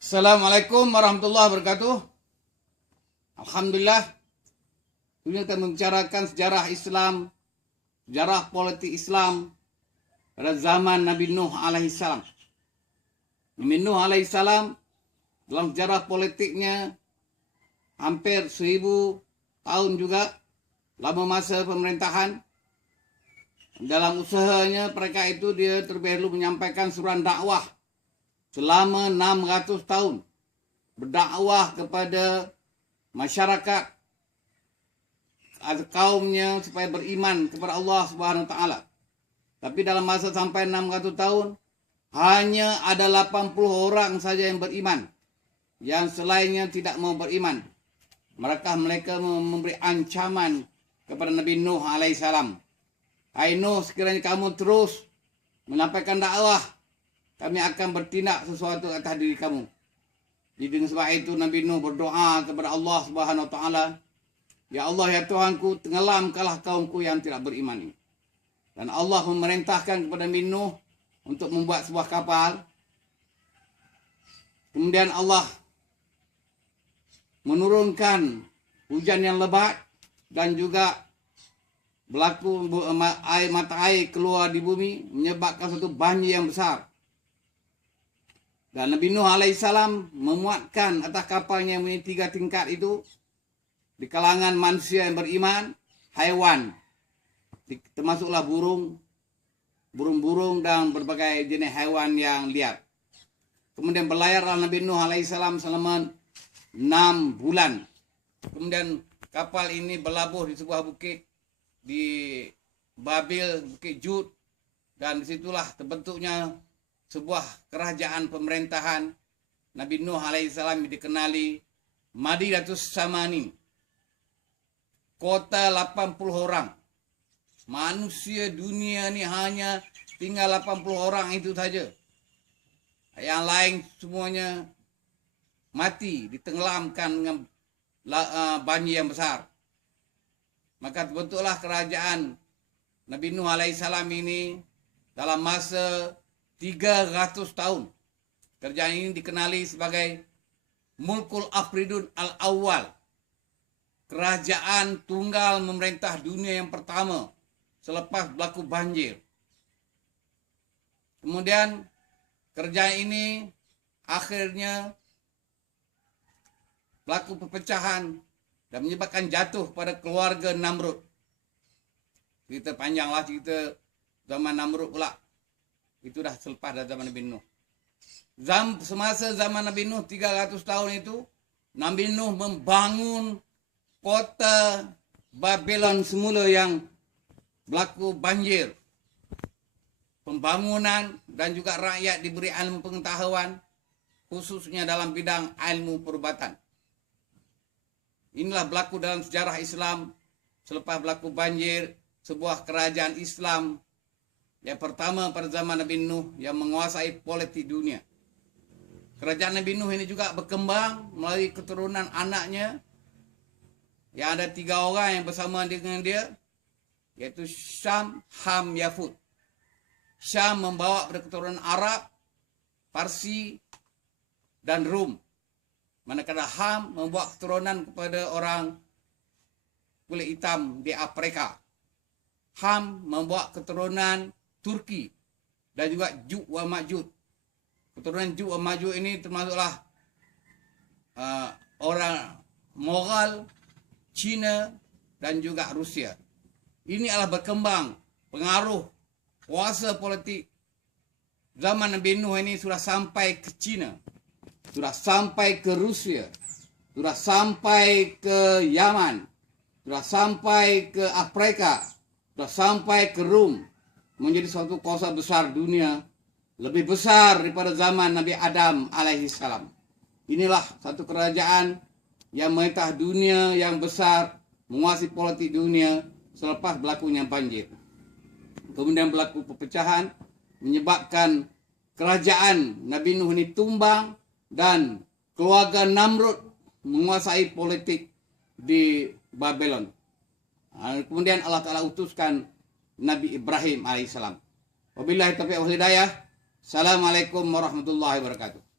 Assalamualaikum warahmatullahi wabarakatuh. Alhamdulillah, ini kita membicarakan sejarah Islam, sejarah politik Islam pada zaman Nabi Nuh alaihissalam. Nabi Nuh alaihissalam dalam sejarah politiknya hampir 1000 tahun juga, lama masa pemerintahan. Dalam usahanya mereka itu dia terlebih dahulu menyampaikan surat dakwah selama 600 tahun, berdakwah kepada masyarakat atau kaumnya supaya beriman kepada Allah Subhanahu wa taala. Tapi dalam masa sampai 600 tahun hanya ada 80 orang saja yang beriman. Yang selainnya tidak mau beriman. Mereka memberi ancaman kepada Nabi Nuh alaihissalam. Hai Nuh, sekiranya kamu terus menyampaikan dakwah, kami akan bertindak sesuatu atas diri kamu. Jadi dengan sebab itu Nabi Nuh berdoa kepada Allah Subhanahu wa taala, ya Allah ya Tuhanku, tenggelamkanlah kaumku yang tidak beriman ini. Dan Allah memerintahkan kepada Nabi Nuh untuk membuat sebuah kapal. Kemudian Allah menurunkan hujan yang lebat dan juga berlaku mata air keluar di bumi, menyebabkan suatu banjir yang besar. Dan Nabi Nuh alaihissalam memuatkan atas kapalnya yang mempunyai 3 tingkat itu di kalangan manusia yang beriman, haiwan, termasuklah burung-burung dan berbagai jenis haiwan yang liar. Kemudian berlayarlah Nabi Nuh alaihissalam selama 6 bulan. Kemudian kapal ini berlabuh di sebuah bukit di Babil, Bukit Jud, dan disitulah terbentuknya sebuah kerajaan pemerintahan Nabi Nuh alaihissalam dikenali Madinatus Samanin. Kota 80 orang. Manusia dunia ni hanya tinggal 80 orang itu saja. Yang lain semuanya mati, ditenggelamkan dengan banjir yang besar. Maka terbentuklah kerajaan Nabi Nuh alaihissalam ini dalam masa 300 tahun. Kerajaan ini dikenali sebagai Mulkul Afridun Al-Awwal. Kerajaan tunggal memerintah dunia yang pertama selepas berlaku banjir. Kemudian kerajaan ini akhirnya berlaku perpecahan dan menyebabkan jatuh pada keluarga Namrud. Cerita panjanglah cerita zaman Namrud pula. Itu dah selepas dari zaman Nabi Nuh. Semasa zaman Nabi Nuh 300 tahun itu, Nabi Nuh membangun kota Babylon semula yang berlaku banjir. Pembangunan dan juga rakyat diberi ilmu pengetahuan, khususnya dalam bidang ilmu perubatan. Inilah berlaku dalam sejarah Islam. Selepas berlaku banjir, sebuah kerajaan Islam yang pertama pada zaman Nabi Nuh yang menguasai politik dunia. Kerajaan Nabi Nuh ini juga berkembang melalui keturunan anaknya yang ada 3 orang yang bersama dengan dia, yaitu Syam, Ham, Yafud. Syam membawa pada keturunan Arab, Parsi dan Rum. Manakala Ham membawa keturunan kepada orang kulit hitam di Afrika. Ham membawa keturunan Turki dan juga Juk wa Ma'jud. Keturunan Juk wa Ma'jud ini termasuklah orang Mughal, Cina dan juga Rusia. Ini adalah berkembang pengaruh kuasa politik zaman Nabi Nuh ini sudah sampai ke Cina, sudah sampai ke Rusia, sudah sampai ke Yaman, sudah sampai ke Afrika, sudah sampai ke Rum, menjadi suatu kuasa besar dunia, lebih besar daripada zaman Nabi Adam alaihissalam. Inilah satu kerajaan yang memerintah dunia yang besar, menguasai politik dunia selepas berlakunya banjir. Kemudian berlaku perpecahan, menyebabkan kerajaan Nabi Nuh ini tumbang dan keluarga Namrud menguasai politik di Babylon. Kemudian Allah Ta'ala utuskan Nabi Ibrahim alaihissalam. Wabillahi taufiq wal hidayah. Assalamualaikum warahmatullahi wabarakatuh.